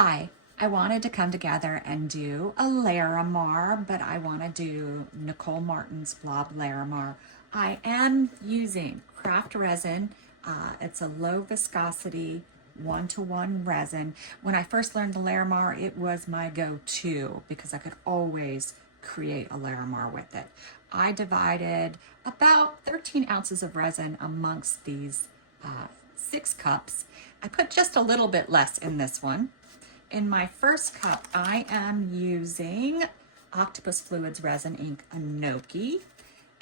Hi, I wanted to come together and do a Larramar, but I want to do Nicole Martin's Blob Larramar. I am using craft resin. It's a low viscosity 1-to-1 resin. When I first learned the Larramar, it was my go-to because I could always create a Larramar with it. I divided about 13 ounces of resin amongst these 6 cups. I put just a little bit less in this one. In my first cup, I am using Octopus Fluids Resin Ink Enoki.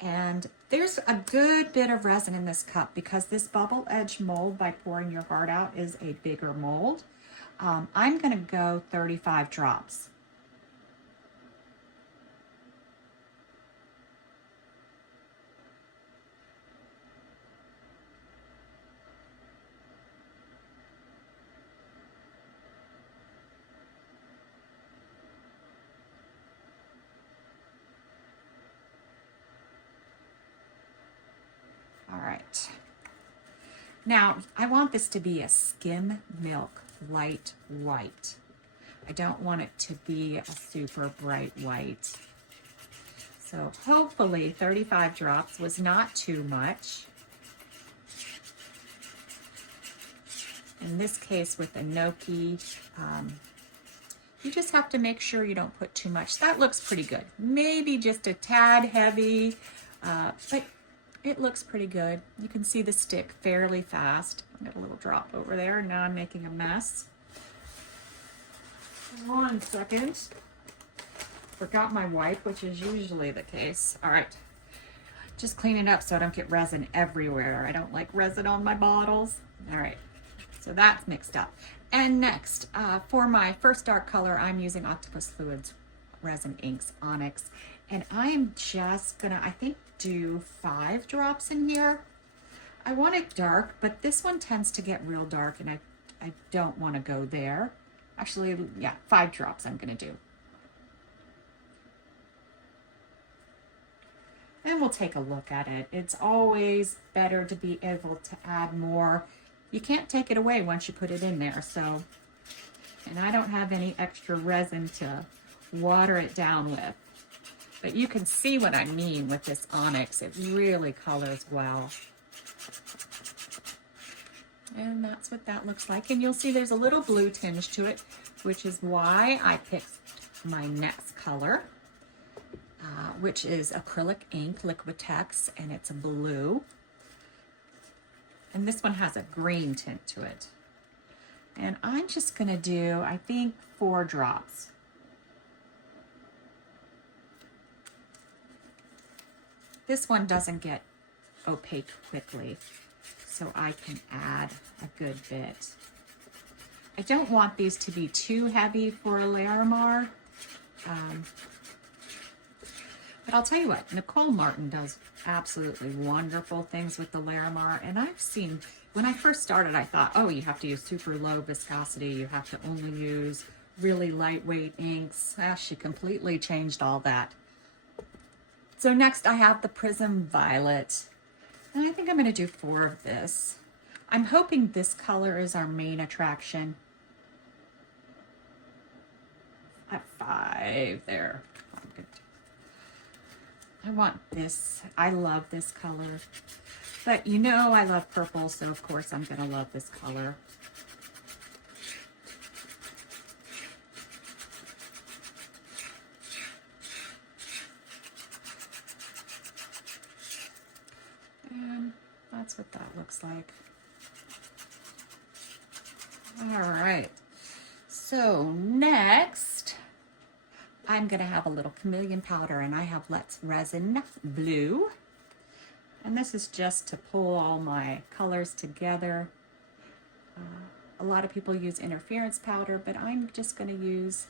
And there's a good bit of resin in this cup because this bubble edge mold by pouring your heart out is a bigger mold. I'm gonna go 35 drops. All right. Now, I want this to be a skim milk light white. I don't want it to be a super bright white. So hopefully 35 drops was not too much. In this case with Enoki, you just have to make sure you don't put too much. That looks pretty good. Maybe just a tad heavy, but it looks pretty good. You can see the stick fairly fast. I got a little drop over there. Now I'm making a mess. 1 second. Forgot my wipe, which is usually the case. All right. Just clean it up so I don't get resin everywhere. I don't like resin on my bottles. All right. So that's mixed up. And next, for my first dark color, I'm using Octopus Fluids Resin Inks Onyx. And I'm just gonna, I think, do 5 drops in here. I want it dark, but this one tends to get real dark and I don't want to go there. Actually, yeah, 5 drops I'm gonna do. And we'll take a look at it. It's always better to be able to add more. You can't take it away once you put it in there, so. And I don't have any extra resin to water it down with. But you can see what I mean with this onyx. It really colors well. And that's what that looks like. And you'll see there's a little blue tinge to it, which is why I picked my next color, which is acrylic ink, Liquitex, and it's a blue. And this one has a green tint to it. And I'm just gonna do, I think, 4 drops. This one doesn't get opaque quickly, so I can add a good bit. I don't want these to be too heavy for a Larramar. But I'll tell you what, Nicole Martin does absolutely wonderful things with the Larramar. And I've seen, when I first started, I thought, oh, you have to use super low viscosity. You have to only use really lightweight inks. She completely changed all that. So next I have the Prism Violet, and I think I'm going to do 4 of this. I'm hoping this color is our main attraction. At 5 there. I want this. I love this color. But you know I love purple, so of course I'm going to love this color. And that's what that looks like. All right. So next, I'm going to have a little chameleon powder, and I have Let's Resin Blue. And this is just to pull all my colors together. A lot of people use interference powder, but I'm just going to use,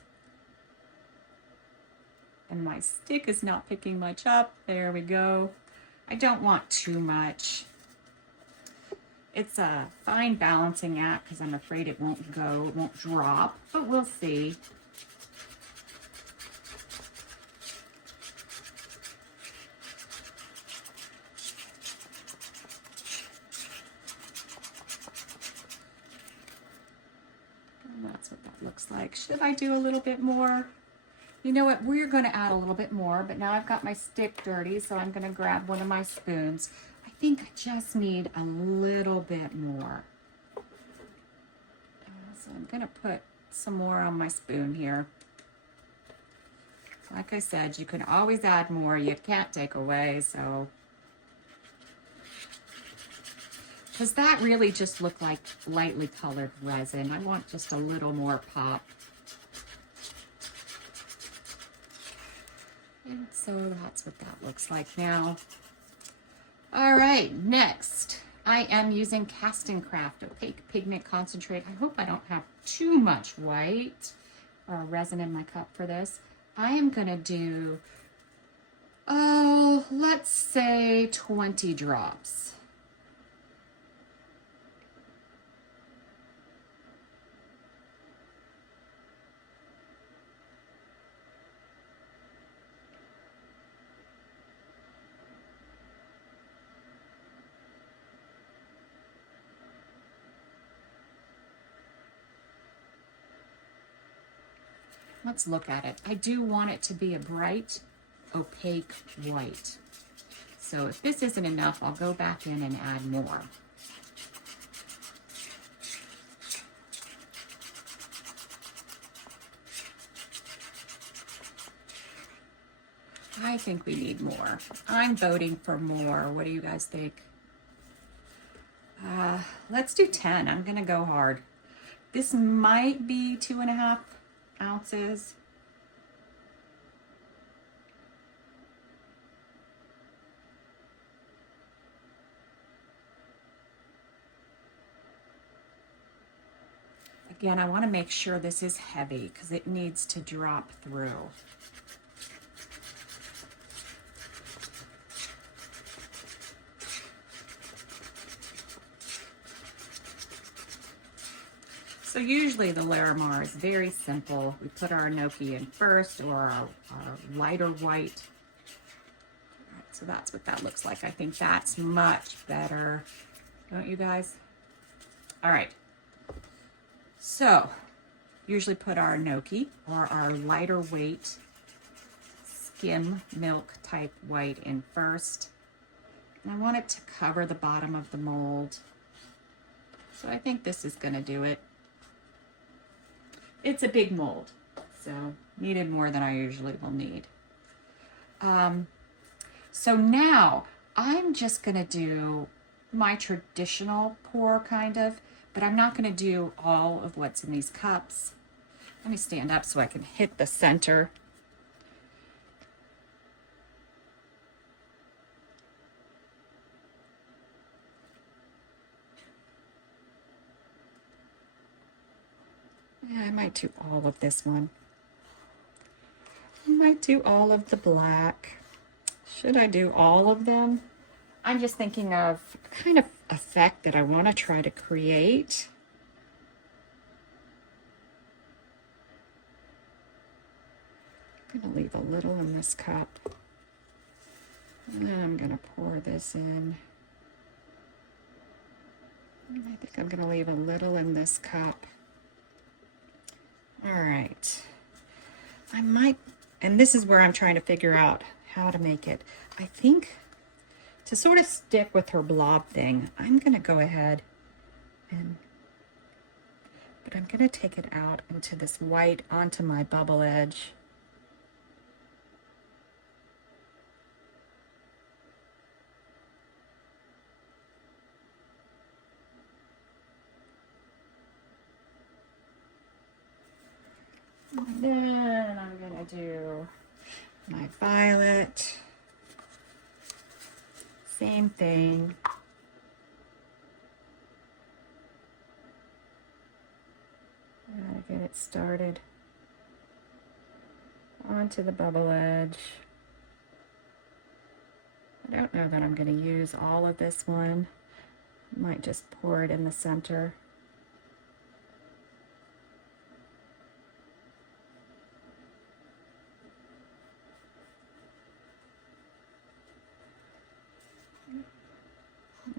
and my stick is not picking much up. There we go. I don't want too much. It's a fine balancing act because I'm afraid it won't drop, but we'll see. And that's what that looks like. Should I do a little bit more? You know what, we're gonna add a little bit more, but now I've got my stick dirty, so I'm gonna grab one of my spoons. I think I just need a little bit more. So I'm gonna put some more on my spoon here. Like I said, you can always add more, you can't take away, so. Because that really just looked like lightly colored resin. I want just a little more pop. And so that's what that looks like now. All right, next, I am using Casting Craft Opaque Pigment Concentrate. I hope I don't have too much white or resin in my cup for this. I am gonna do, oh, let's say 20 drops. Let's look at it. I do want it to be a bright, opaque white. So if this isn't enough, I'll go back in and add more. I think we need more. I'm voting for more. What do you guys think? Let's do 10. I'm gonna go hard. This might be 2.5 ounces. Again, I want to make sure this is heavy because it needs to drop through. So usually the Larramar is very simple. We put our gnocchi in first, or our lighter white. All right, so that's what that looks like. I think that's much better, don't you guys? All right. So usually put our gnocchi or our lighter weight skim milk type white in first. And I want it to cover the bottom of the mold. So I think this is going to do it. It's a big mold, so needed more than I usually will need. So now I'm just gonna do my traditional pour kind of, but I'm not gonna do all of what's in these cups. Let me stand up so I can hit the center. Yeah, I might do all of this one. I might do all of the black. Should I do all of them? I'm just thinking of a kind of effect that I want to try to create. I'm going to leave a little in this cup. And then I'm going to pour this in. And I think I'm going to leave a little in this cup. All right, I might, and this is where I'm trying to figure out how to make it. I think to sort of stick with her blob thing, I'm gonna go ahead but I'm gonna take it out into this white onto my bubble edge. And then I'm gonna do my violet. Same thing. Gotta get it started onto the bubble edge. I don't know that I'm gonna use all of this one. Might just pour it in the center.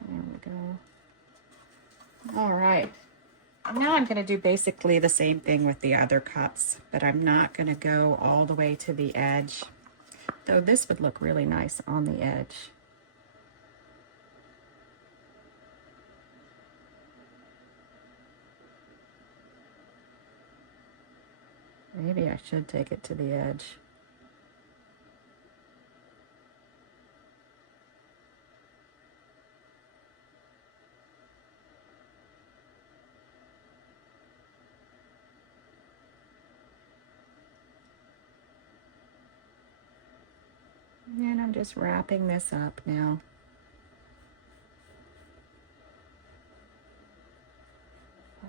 There we go. All right. Now I'm going to do basically the same thing with the other cups, but I'm not going to go all the way to the edge, though this would look really nice on the edge. Maybe I should take it to the edge. And I'm just wrapping this up now.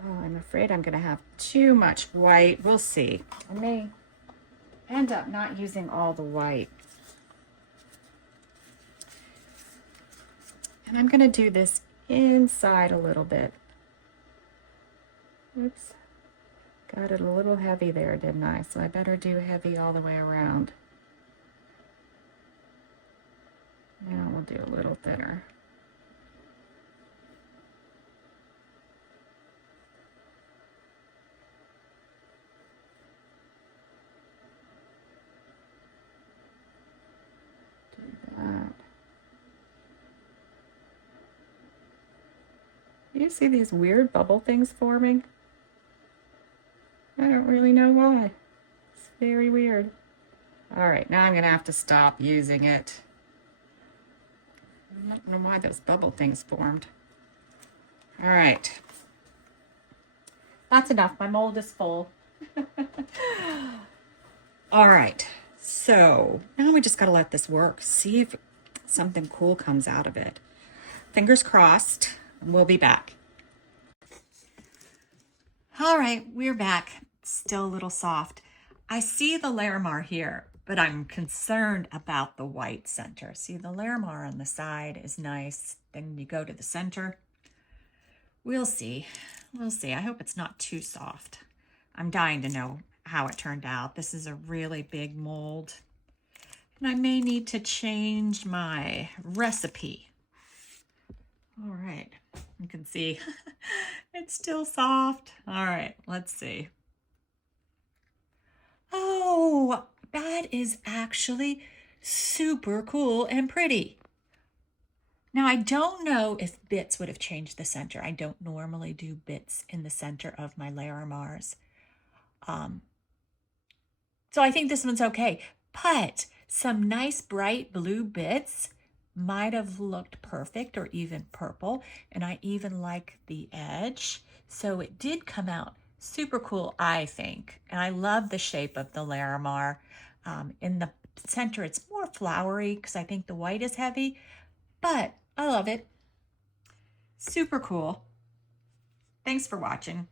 Oh, I'm afraid I'm going to have too much white. We'll see. I may end up not using all the white. And I'm going to do this inside a little bit. Oops. Got it a little heavy there, didn't I? So I better do heavy all the way around. Now we'll do a little thinner. Do that. Do you see these weird bubble things forming? I don't really know why. It's very weird. All right, now I'm gonna have to stop using it. I don't know why those bubble things formed. All right. That's enough. My mold is full. All right. So now we just got to let this work. See if something cool comes out of it. Fingers crossed. We'll be back. All right, we're back. Still a little soft. I see the Larramar here, but I'm concerned about the white center. See, the Larramar on the side is nice. Then you go to the center. We'll see. We'll see. I hope it's not too soft. I'm dying to know how it turned out. This is a really big mold. And I may need to change my recipe. All right. You can see it's still soft. All right, let's see. Oh, that is actually super cool and pretty. Now, I don't know if bits would have changed the center. I don't normally do bits in the center of my Larramars. So I think this one's okay. But some nice bright blue bits might have looked perfect, or even purple. And I even like the edge. So it did come out super cool, I think. And I love the shape of the Larramar. In the center, it's more flowery because I think the white is heavy. But I love it. Super cool. Thanks for watching.